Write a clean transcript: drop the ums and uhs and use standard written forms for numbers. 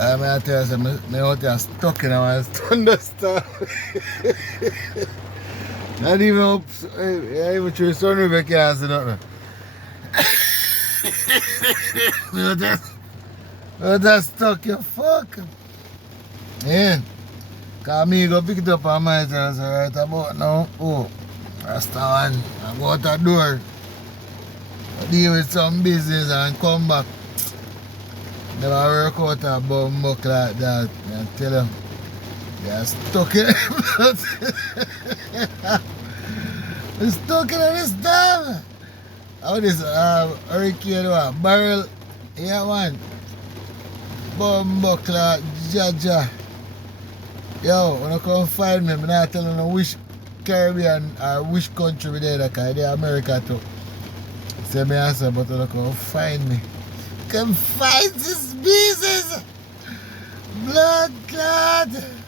I'm going to tell you something. My out here stuck in a thunderstorm. Not even up. Even through sunroof, I can't see nothing. We're just stuck, you fuck. Yeah. Cause me go pick it up on my turn, so right about now. Oh, that's the one. I go out the door. I deal with some business and come back. Never work out a bum buck like that. I tell you. You're stuck in it. We're stuck in this damn. How this hurricane barrel? Yeah, man. Bum buck like Jaja. Yo, when I come find me, I'm not telling you which Caribbean or which country we there, because they're America too. Say me answer, but when I come find me. Come find this business! Blood clot!